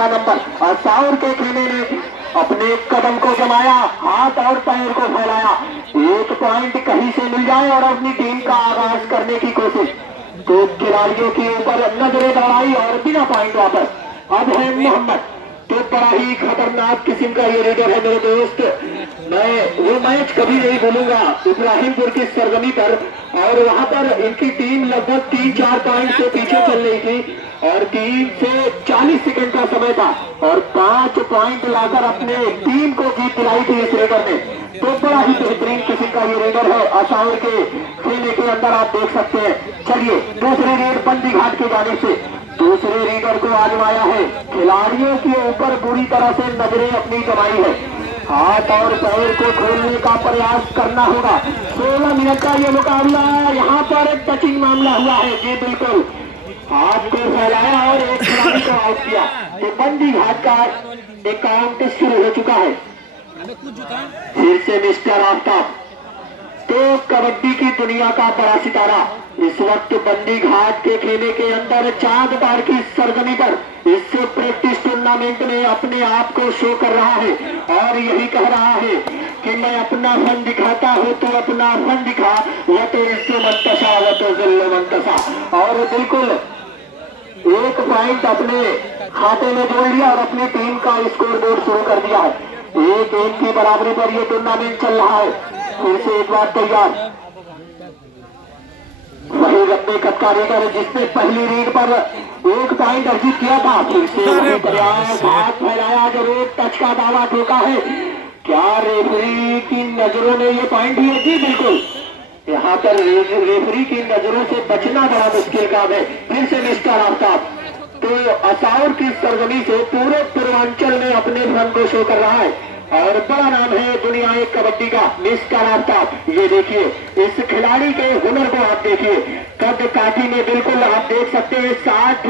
11 number असाउर के खेमे ने अपने कदम को जमाया, हाथ और पैर को फैलाया, एक पॉइंट कहीं से मिल जाए और अपनी टीम का आगाज करने की कोशिश। तो खिलाड़ियों के ऊपर नजरें दौड़ाई और बिना पॉइंट वापस। अब है मोहम्मद, तो बड़ा ही खतरनाक किस्म का ये रेडर है मेरे दोस्त। मैं वो मैच कभी नहीं भूलूंगा इब्राहिमपुर की सरजमी पर, और वहां पर इनकी टीम लगभग 3-4 पॉइंट से पीछे चल रही थी और टीम से 40 सेकंड का समय था और 5 पॉइंट लाकर अपने टीम को जीत दिलाई थी इस रेडर ने। तो बड़ा ही बेहतरीन किस्म का ये रेडर है असावर के खेमे के अंदर, आप देख सकते हैं। चलिए दूसरी रेड बंदी घाट की जानिब से दूसरे रीडर को आजमाया है। खिलाड़ियों के ऊपर बुरी तरह से नजरें अपनी जमाई है, हाथ और पैर को खोलने का प्रयास करना होगा। 16 मिनट का ये मुकाबला, यहाँ पर एक टचिंग मामला हुआ है जी, बिल्कुल हाथ को फैलाया और एक खिलाड़ी को आउट किया। तो बंदी घाट का एक काउंट शुरू हो चुका है। फिर से मिस्टर आफ्ताब, तो कबड्डी की दुनिया का बड़ा सितारा इस वक्त बंदी घाट के खेमे के अंदर चांद पार की सरजमी पर इस प्रैक्टिस टूर्नामेंट में अपने आप को शो कर रहा है और यही कह रहा है कि मैं अपना फन दिखाता हूँ तो अपना फन दिखा, वह तो इज्जो मंतशा वह तो जिल्लो मंतशा। और बिल्कुल एक पॉइंट अपने खाते में जोड़ लिया और अपनी टीम का स्कोर बोर्ड शुरू कर दिया है। 1-1 की बराबरी पर यह टूर्नामेंट चल रहा है। फिर से एक बार तैयार, वही लंबे कद का रेडर जिसने पहली रीड पर 1 पॉइंट अर्जित किया था, फिर से वही प्रयास, हाथ फैलाया, जरूर टच का दावा ठोका है। क्या रेफरी की नजरों में ये पॉइंट ही है जी? बिल्कुल, यहाँ पर रेफरी की नजरों से बचना बड़ा मुश्किल काम है। फिर से मिस्टर आफ्ताब, तो असावर की सरजमी से पूरे पूर्वांचल में अपने फन को शो कर रहा है और बड़ा नाम है दुनिया एक कबड्डी का मिस्टर आफ्ताब। ये देखिए इस खिलाड़ी के हुनर को आप देखिए, कद काठी में बिल्कुल आप देख सकते हैं 60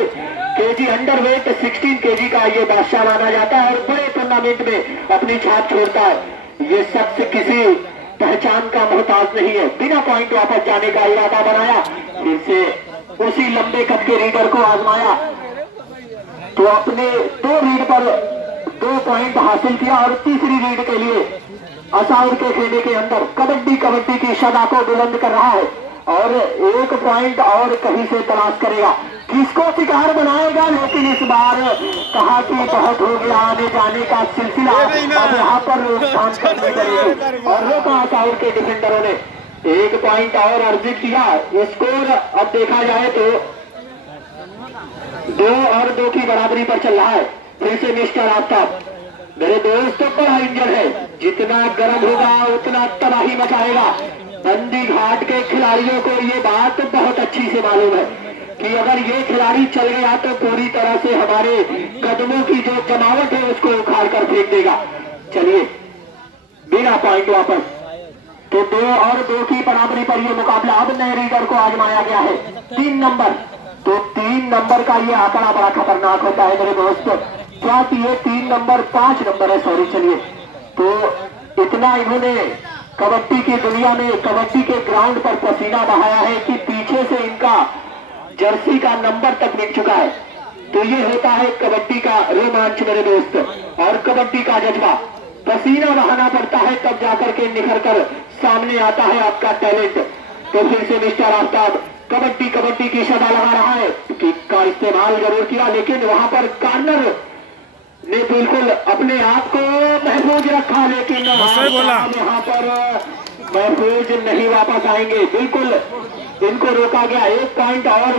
केजी अंडरवेट 16 केजी का ये बादशाह माना जाता है और बड़े टूर्नामेंट में अपनी छाप छोड़ता है। ये शख्स किसी पहचान का मोहताज नहीं है। बिना पॉइंट वापस जाने का इरादा बनाया, फिर से उसी लंबे कद के रीडर को आजमाया, तो अपने 2 रीड पर 2 पॉइंट हासिल किया और तीसरी रीड के लिए असावर के खेमे के अंदर कबड्डी की सदा को बुलंद कर रहा है और 1 पॉइंट और कहीं से तलाश करेगा, किसको शिकार बनाएगा। लेकिन इस बार कहा कि बहुत हो गया आने जाने का सिलसिला, अब यहाँ पर रोकथाम करनी पड़ेगी और रोका असावर के डिफेंडरों ने। 1 पॉइंट और अर्जित किया। स्कोर अब देखा जाए तो 2-2 की बराबरी पर चल रहा है। फिर से मिस्टर आफ्ताब, मेरे दोस्तों बड़ा इंजन है, जितना गर्म होगा उतना तबाही मचाएगा। बंदी घाट के खिलाड़ियों को ये बात बहुत अच्छी से मालूम है कि अगर ये खिलाड़ी चल गया तो पूरी तरह से हमारे कदमों की जो जमावट है उसको उखाड़ कर फेंक देगा। चलिए बिना पॉइंट वापस, तो 2-2 की बराबरी पर यह मुकाबला। अब नए रीडर को आजमाया गया है 3 नंबर, तो 3 नंबर का ये आंकड़ा बड़ा खतरनाक होता है मेरे दोस्तों। क्या कि ये 3 नंबर 5 नंबर है, सॉरी। चलिए, तो इतना इन्होंने कबड्डी की दुनिया में कबड्डी के ग्राउंड पर पसीना बहाया है कि पीछे से इनका जर्सी का नंबर तक मिट चुका है। तो ये होता है कबड्डी का रोमांच मेरे दोस्त और कबड्डी का जज्बा। पसीना बहाना पड़ता है तब जाकर के निखर कर सामने आता है आपका टैलेंट। तो फिर से मिस्टर आफ्ताब कबड्डी की सदा लगा रहा है, किक का इस्तेमाल जरूर किया लेकिन वहां पर कार्नर ने बिल्कुल अपने आप को महफूज रखा, लेकिन यहाँ पर महफूज नहीं वापस आएंगे। बिल्कुल इनको रोका गया। 1 पॉइंट और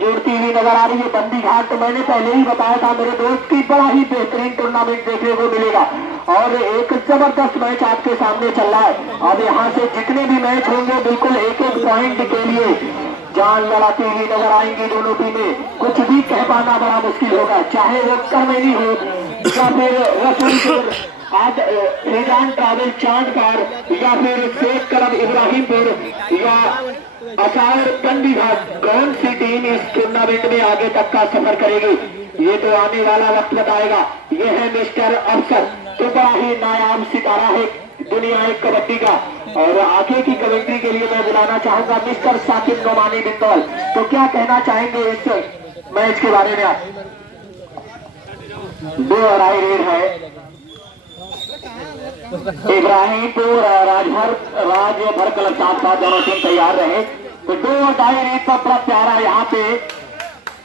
जोड़ती हुई नजर आ रही है बंदी घाट। तो मैंने पहले ही बताया था मेरे दोस्त की बड़ा ही बेहतरीन टूर्नामेंट देखने को मिलेगा और एक जबरदस्त मैच आपके सामने चल रहा है। अब यहाँ से जितने भी मैच होंगे बिल्कुल 1-1 पॉइंट के लिए जान लड़ाती हुई नजर आएंगी दोनों टीमें। कुछ भी कह पाना बड़ा मुश्किल होगा, चाहे वो करमेली हो या फिर रसूलपुर आज रेजान ट्रैवल चांद पार या फिर शेख क्लब इब्राहिमपुर या असार बंदी घाट, कौन सी टीम इस टूर्नामेंट में आगे तक का सफर करेगी ये तो आने वाला वक्त बताएगा। ये है मिस्टर अफसर, तो बड़ा ही नायाब सितारा है दुनिया एक कबड्डी का। और आगे की कमेंट्री के लिए मैं बुलाना चाहूंगा मिस्टर साकिब नोमानी बिंदौल। तो क्या कहना चाहेंगे इस मैच के बारे में आप? 2-2.5 रेड है। इब्राहिमपुर और राजभर क्लब साथ दोनों टीम तैयार रहे। तो 2-2.5 रेड पर बड़ा प्यारा यहाँ पे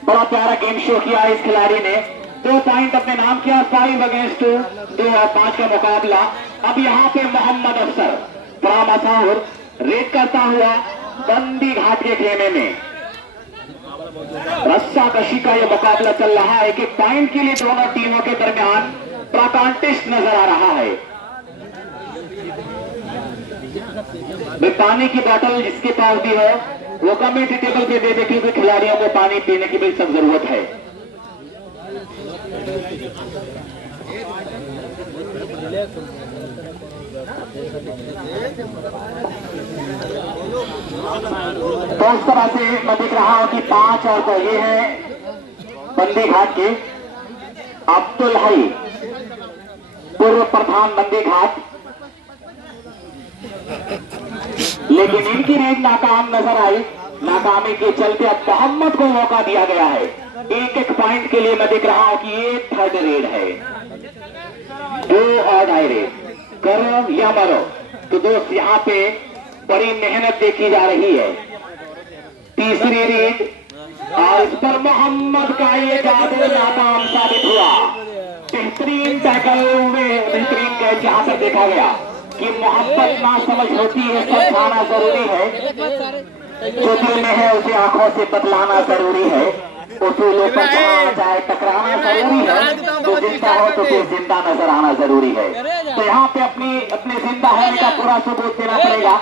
बड़ा प्यारा गेम शो किया इस खिलाड़ी ने। 2 पॉइंट अपने नाम किया। 5 अगेंस्ट 2 और 5 का मुकाबला। अब यहाँ पे मोहम्मद अफसर बड़ा मशहूर रेड करता हुआ बंदी घाट के खेमे में रस्सा कशी का यह मुकाबला चल रहा है कि पॉइंट के लिए दोनों टीमों के दरमियान बड़ा कॉन्टेस्ट नजर आ रहा है। पानी की बोतल जिसके पास भी है वो कमेटी टेबल पे दे दे, क्योंकि खिलाड़ियों को पानी पीने की भी सब जरूरत है। तो इस तरह से मैं देख रहा हूं कि 5 और तो ये है बंदी घाट के अब्दुल हई, पूर्व प्रधान बंदी घाट, लेकिन इनकी रेड नाकाम नजर आई। नाकामी के चलते अब मोहम्मद को मौका दिया गया है। 1-1 पॉइंट के लिए मैं देख रहा हूं कि ये 3rd रेड है। 2-2.5 रेड, करो या मरो। तो दोस्त यहाँ पे बड़ी मेहनत देखी जा रही है। 3री रेड और इस पर मोहम्मद का ये जादू नाकाम साबित हुआ। बेहतरीन टैकल में बेहतरीन कैच यहाँ पर देखा गया कि मोहब्बत ना समझ होती है, समझाना जरूरी है। जो दिल में है उसे आंखों से बतलाना जरूरी है। उसूलों पर जहाँ जाए टकराना जरूरी है। जो जिंदा हो तो फिर जिंदा नजर आना जरूरी है। तो यहाँ पे अपने जिंदा होने का पूरा सबूत देना पड़ेगा।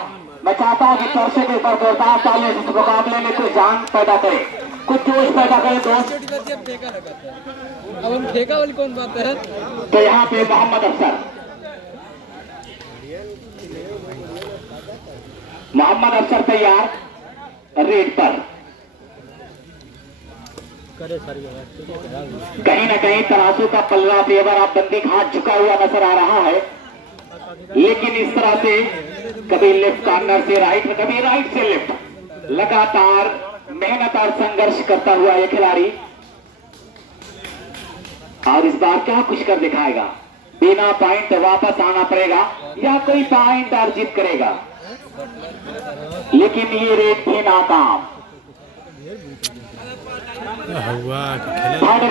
मैं चाहता हूँ कि दर्शक के ऊपर जोरदार तालियों से इस मुकाबले में कुछ जान पैदा करे, कुछ जोश पैदा करे दोस्त। अब हम ठेका वाली कौन बात है? तो यहाँ पे मोहम्मद अफसर तैयार रेड पर। कहीं ना कहीं तराजू का पल्ला फेवर आप बंदी घाट झुका हुआ नजर आ रहा है, लेकिन इस तरह से कभी लेफ्ट कॉर्नर से राइट, कभी राइट से लेफ्ट, लगातार मेहनत और संघर्ष करता हुआ ये खिलाड़ी और इस बार क्या कुछ कर दिखाएगा। बिना पॉइंट वापस आना पड़ेगा या कोई पॉइंट अर्जित करेगा, लेकिन ये रेड भी नाकाम। 2-2.5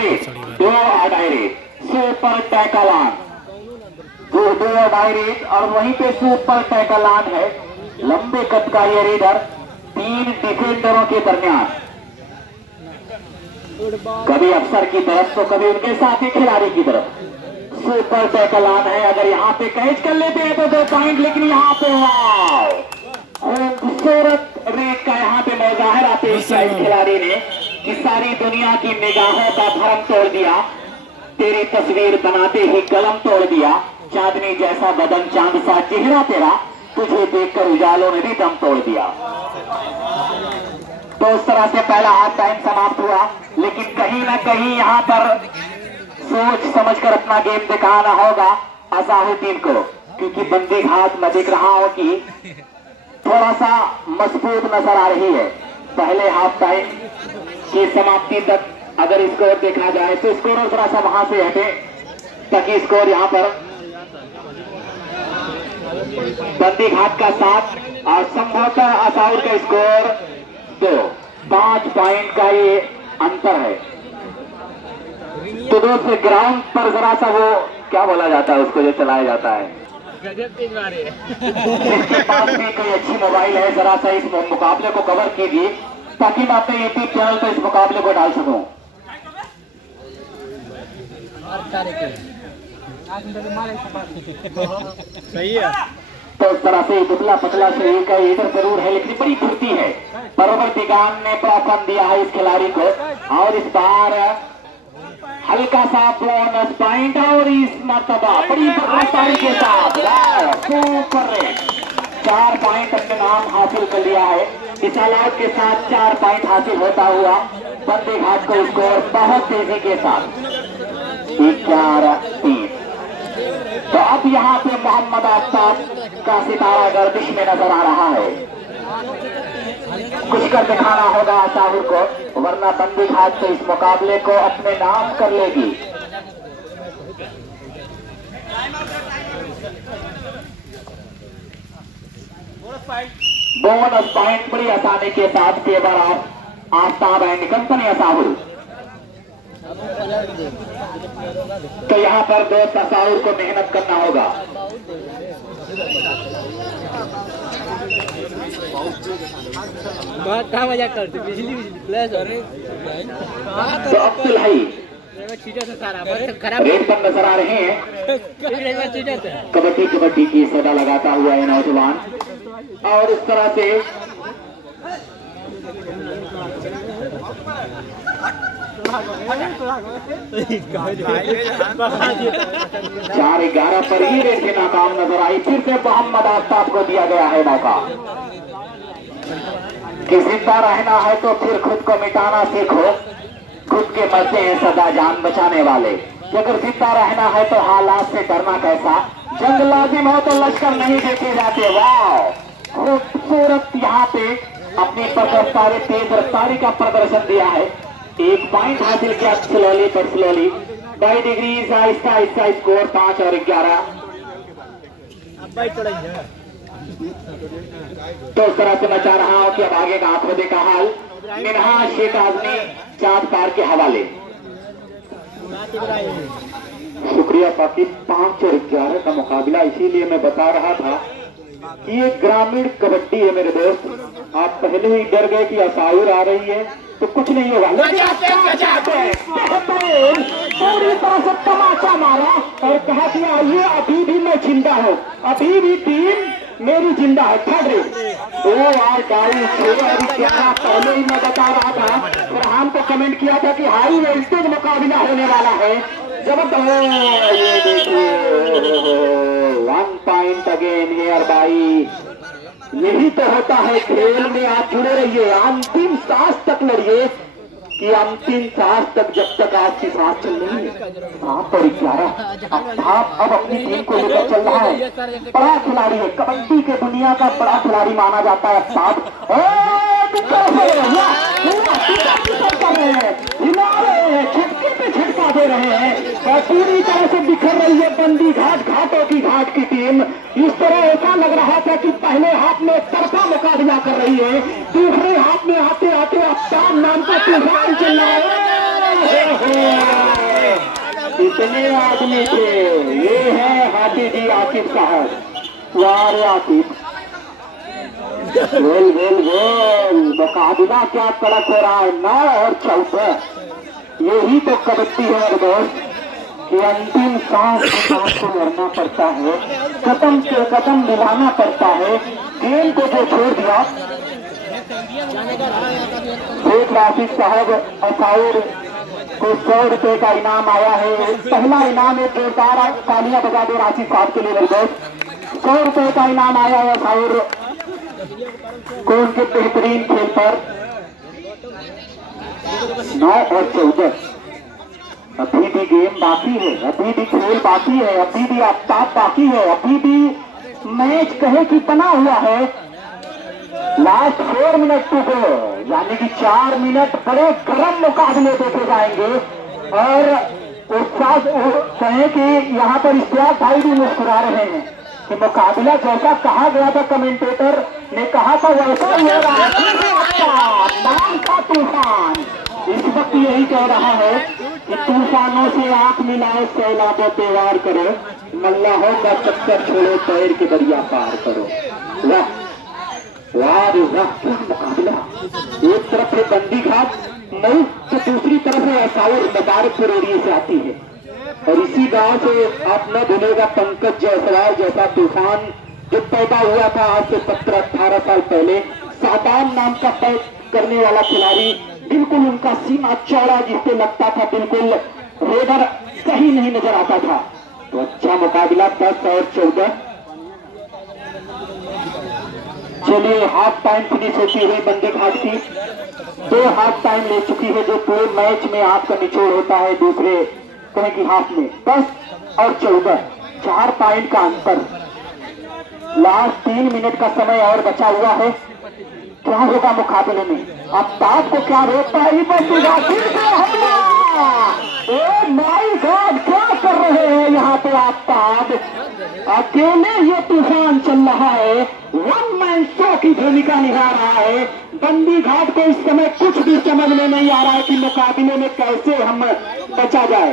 red, super tackle on. 2-2.5 red और वहीं पे सुपर टैकल ऑन है। लंबे कद का ये रेडर 3 डिफेंडरों के दरमियान, कभी अफसर की तरफ तो कभी उनके साथी खिलाड़ी की तरफ सुपर टैकल ऑन है। अगर यहाँ पे कैच कर लेते हैं तो 2 पॉइंट, लेकिन यहाँ पे खूबसूरत रेड का यहाँ पे मुजाहिरा पेश किया इस खिलाड़ी ने कि सारी दुनिया की निगाहों का भरम तोड़ दिया। तेरी तस्वीर बनाते ही कलम तोड़ दिया। चांदनी जैसा बदन, चांद सा चेहरा तेरा, तुझे देखकर उजालों ने भी दम तोड़ दिया। तो उस तरह से पहला हाफ टाइम समाप्त हुआ, लेकिन कहीं ना कहीं यहाँ पर सोच समझकर अपना गेम दिखाना होगा अज़ाहुद्दीन को, क्योंकि बंदी घाट में देख रहा हूं कि थोड़ा सा मजबूत नजर आ रही है। पहले हाफ टाइम की समाप्ति तक अगर स्कोर देखा जाए तो स्कोर थोड़ा सा वहां से हटे, ताकि स्कोर यहाँ पर बंदी घाट का 7 और संभवतः असाउर का स्कोर 2-5 पॉइंट का ये अंतर है। तो दोस्त ग्राउंड पर जरा सा वो क्या बोला जाता है उसको जो चलाया जाता है, इसके पास भी कोई अच्छी मोबाइल है, जरा सा इस मुकाबले को कवर कीजिए ताकि मैं अपने यूट्यूब चैनल पर इस मुकाबले को डाल सकूं। सही है। तो इस तरह से दुबला पतला शरीर का इधर जरूर है, लेकिन बड़ी फुर्ती है। बरोबर दिगान ने प्राप्त दिया है इस खिलाड़ी को, और इस बार हल्का सा बोनस पॉइंट और इस मर्तबा बड़ी रफ्तारी के साथ सुपर रेड 4 पॉइंट अपने नाम हासिल कर लिया है। इस आउट के साथ 4 पॉइंट हासिल होता हुआ बंदी घाट को स्कोर बहुत तेजी के साथ 11-3। तो अब यहाँ पे मोहम्मद आफ्ताब का सितारा गर्दिश में नजर आ रहा है। कुछ कर दिखाना होगा साहुर को, वरना बंदी घाट तो इस मुकाबले को अपने नाम कर लेगी। बोनस पॉइंट बड़ी आसानी के साथ favour of Aftab and company असाहुल। तो यहाँ पर दोस्त असाहुल को मेहनत करना होगा। कहाँ मजाक करते बिजली फ्लैश हो रही तो अब्दुल हई रेड पर नजर आ रहे हैं। कबड्डी कबड्डी की सदा लगाता हुआ है नौजवान, और इस तरह से 4-11 पर ही रेड के नाकाम नजर आई। फिर से मोहम्मद आफ्ताब को दिया गया है मौका कि जिंदा रहना है तो फिर खुद को मिटाना सीखो, खुद के मरते हैं सदा जान बचाने वाले। अगर जिंदा रहना है तो हालात से डरना कैसा, जंग लाजिम हो तो लश्कर नहीं देखे जाते। वाह, खूबसूरत यहाँ पे अपनी रफ्तारी, तेज रफ्तारी का प्रदर्शन दिया है। 1 पॉइंट हासिल किया स्लोली पर slowly, by degree Aahista Aahista score 5 और 11। तो इस तरह से मैं चाह रहा हूं कि अब आगे का आंखों देखा हाल मिनहा शेख आजमी चांद पार के हवाले। शुक्रिया बाकी 5 और 11 का मुकाबला, इसीलिए मैं बता रहा था कि ये ग्रामीण कबड्डी है मेरे दोस्त। आप पहले ही डर गए कि असाउर आ रही है तो कुछ नहीं होगा, पूरी तरह से तमाचा मारा और कहा कि आइए अभी भी मैं जिंदा हूँ, अभी भी टीम मेरी जिंदा है। थर्ड रेस 2 और 2.5 पहले ही मैं बता रहा था, फरहान को कमेंट किया था कि हाई वोल्टेज मुकाबला होने वाला है। जब ये देखिए 1 पॉइंट अगेन हेयर बाई। यही तो होता है खेल में, आप जुड़े रहिए, अंतिम सांस तक लड़िए कि अंतिम सांस तक, जब तक आपकी सांस चल रही है। 7 और 11 आप अब अपनी टीम को लेकर चल रहा है। बड़ा खिलाड़ी है, कबड्डी के दुनिया का बड़ा खिलाड़ी माना जाता है साहब। झटके पे झटका दे रहे हैं और पूरी तरह से बिखर रही है बंदी घाट, घाटों की घाट की टीम। इस तरह ऐसा लग रहा था कि पहले हाथ में तरफा मुकाबला कर रही है, दूसरे हाथ में आते आते आफ्ताब नाम का तूफान चल रहा है। इतने आदमी थे, ये है हाथी जी आकिब साहब। वारे आकिब, गोल गोल गोल, मुकाबला क्या कड़क हो रहा है। 9 और 14, यही तो कबड्डी है दोस्त कि अंतिम सांस के साथ को लड़ना पड़ता है, कदम के कदम मिलाना पड़ता है। गेम को जो छोड़ दिया, शेख राशिद साहब असाउर को 100 रुपए का इनाम आया है। पहला इनाम एक जोरदार तालियां बजा दो राशिद साहब के लिए दोस्त। 100 रुपए का इनाम आया है असाउर को उनके बेहतरीन खेल पर। 9 और 14, अभी भी गेम बाकी है, अभी भी खेल बाकी है, अभी भी आफ्ताब बाकी है, अभी भी मैच कहे कि बना हुआ है। लास्ट 4 मिनट टू गो, यानी कि 4 मिनट बड़े गर्म मुकाबले देखे जाएंगे। और उत्साह कहें कि यहाँ पर इश्तियाक भाई भी मुस्कुरा रहे हैं कि मुकाबला जैसा कहा गया था, कमेंटेटर ने कहा था वैसा ही हो रहा है। नाम का तूफान इस वक्त यही कह रहा है कि तूफानों से आंख मिलाए, सैलाबों पे वार करो, मल्लाहों का चक्कर छोड़ो, पैर के दरिया पार करो। वाह वाह वाह, क्या मुकाबला। एक तरफ है बंदी घाट मऊ, तो दूसरी तरफ है असाउर मुबारकपुर एरिया से आती है। और इसी गांव से आप न भूलेगा पंकज जायसवाल जैसा तूफान जो पैदा हुआ था आज से 17-18 साल पहले। सादाम नाम का पैद करने वाला खिलाड़ी, बिल्कुल उनका सीना चौड़ा जिससे लगता था बिल्कुल रेडर सही नहीं नजर आता था। तो अच्छा मुकाबला 10 और 14। चलिए हाफ टाइम फिनिश होती हुई बंदी घाट की 2 हाफ टाइम ले चुकी है, जो पूरे मैच में आपका निचोड़ होता है दूसरे कहें कि हाफ में। 10 और 14, 4 पॉइंट का अंतर। लास्ट 3 मिनट का समय और बचा हुआ है। क्या होगा मुकाबले में, आफ्ताब को क्या रोकता है? फिर से हमला, ओ माय गॉड, क्या कर रहे आफ्ताब, अकेले ये तूफान चल रहा है, वन मैन शो की भूमिका निभा रहा है। बंदी घाट को इस समय कुछ भी समझ में नहीं आ रहा है कि मुकाबले में कैसे हम बचा जाए।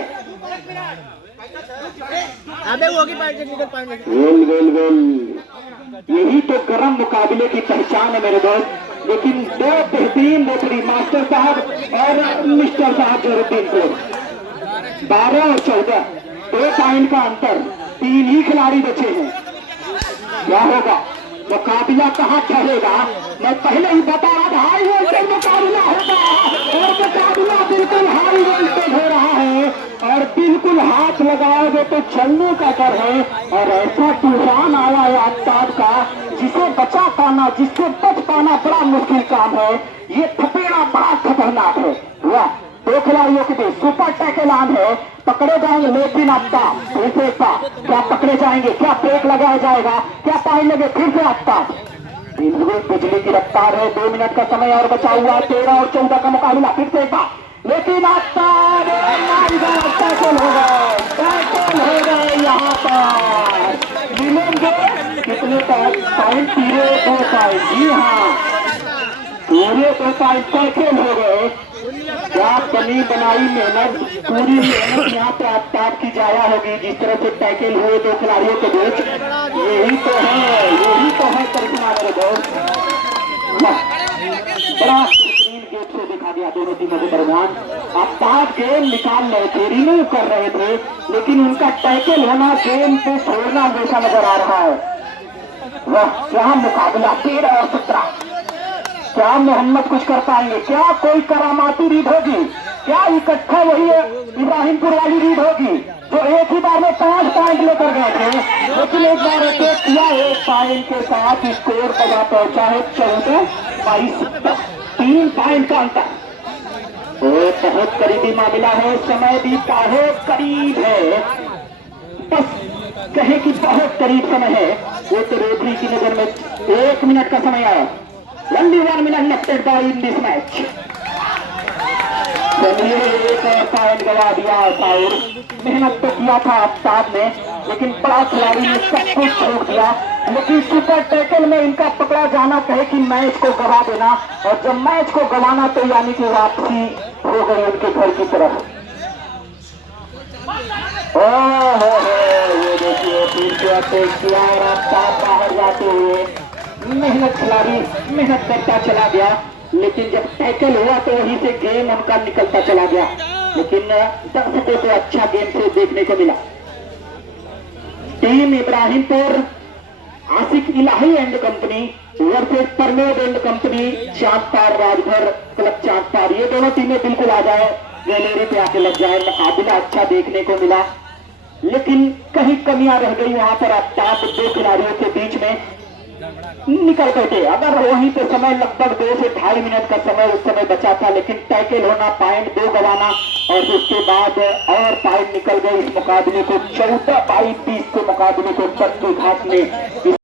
अबे वो की पॉइंट टेक्निकल पॉइंट गोल गोल गोल, यही तो गर्म मुकाबले की पहचान है मेरे दोस्त। लेकिन दो बेहतरीन रेफरी मास्टर साहब और मिस्टर साहब जरूद्दीनपुर, 12 और 14, 2 पॉइंट का अंतर, 3 ही खिलाड़ी बचे हैं। क्या होगा, मुकाबला कहाँ ठहरेगा? मैं पहले ही बता रहा था, हाई वोल्टेज मुकाबला होगा और मुकाबला बिल्कुल हाई वोल्टेज हो रहा है और बिल्कुल हाथ लगाओगे तो चलने का डर है। और ऐसा तूफान आया है आफ्ताब का, जिसे बचा पाना, जिससे बच पाना बड़ा मुश्किल काम है। ये थपेड़ा बड़ा खतरनाक है। वाह, 2 खिलाड़ियों के बीच सुपर टैकल ऑन है, पकड़े जाएंगे लेकिन आफ्ताब फिर से एक बार, क्या पकड़े जाएंगे, क्या ब्रेक लगाया जाएगा, क्या पाई लगे, फिर से आफ्ताब। बिल्कुल बिजली की रफ्तार है। 2 मिनट का समय और बचा हुआ, 13 और 14 का मुकाबला, फिर से एक बार, लेकिन आफ्ताब टैकल हो गए, टैकल हो गए। यहाँ पर मिलेंगे कितने पॉइंट? पूरे 2 पॉइंट। जी हाँ, पूरे 2 पॉइंट टैकल हो गए। क्या बनी बनाई मेहनत, पूरी मेहनत यहाँ पे आफ्ताब की जाया होगी। जिस तरह से टैकल हुए 2 खिलाड़ियों के बीच, यही तो है करिश्मा मेरे दोस्त। बड़ा बेहतरीन गेम से देखा गया दोनों टीमों के दरमियान। आफ्ताब गेम निकाल रहे थे, रिमूव कर रहे थे, लेकिन उनका टैकल होना गेम को छोड़ना जैसा नजर आ रहा है। वह क्या मुकाबला, 13 और 17। क्या मोहम्मद कुछ कर पाएंगे? क्या कोई करामाती रीड होगी? क्या इकट्ठा वही इब्राहिमपुर वाली रीड होगी जो एक ही बार में 5 पॉइंट लेकर गए थे, लेकिन एक बार एक किया, 1 पॉइंट के साथ स्कोर बजा पहुंचा है 14-22, 3 पॉइंट का अंतर। बहुत करीबी मामला है, समय भी बहुत करीब है, बस कहे कि बहुत करीब समय है। वो तो रेफरी की नजर में 1 मिनट का समय आया। Only 1 minute left in this match. चलिए, एक और पॉइंट गवा दिया और मेहनत तो किया था आफ्ताब ने, लेकिन बड़ा खिलाड़ी ने सब कुछ छोड़ दिया। लेकिन सुपर टैकल में इनका पकड़ा जाना कहे कि मैच को गवा देना, और जब मैच को गवाना तो यानी कि वापसी हो गई उनके घर की तरफ। ये देखिए, फिर से अटैक किया और आफ्ताब बाहर जाते हुए, मेहनत खिलाड़ी मेहनत करता चला गया, लेकिन जब टैकल हुआ तो वहीं से गेम उनका निकलता चला गया। लेकिन दर्शकों को अच्छा गेम से देखने को मिला। Team Ibrahimpur Ashiq Ilahi and company versus Pramod and company Chandpar Rajbhar club Chandpar, ये दोनों टीमें बिल्कुल आ जाए, गैलरी पे आके लग जाए। मुकाबला अच्छा देखने को मिला, लेकिन कहीं कमियां रह गई वहां पर। आफ्ताब 2 खिलाड़ियों के बीच में निकल गए थे। अगर वहीं पे समय लगभग 2 से 2.5 मिनट का समय उस समय बचा था, लेकिन टैकल होना, पॉइंट 2 गवाना और उसके बाद और पॉइंट निकल गए। इस मुकाबले को 14-22 के मुकाबले को बंदी घाट में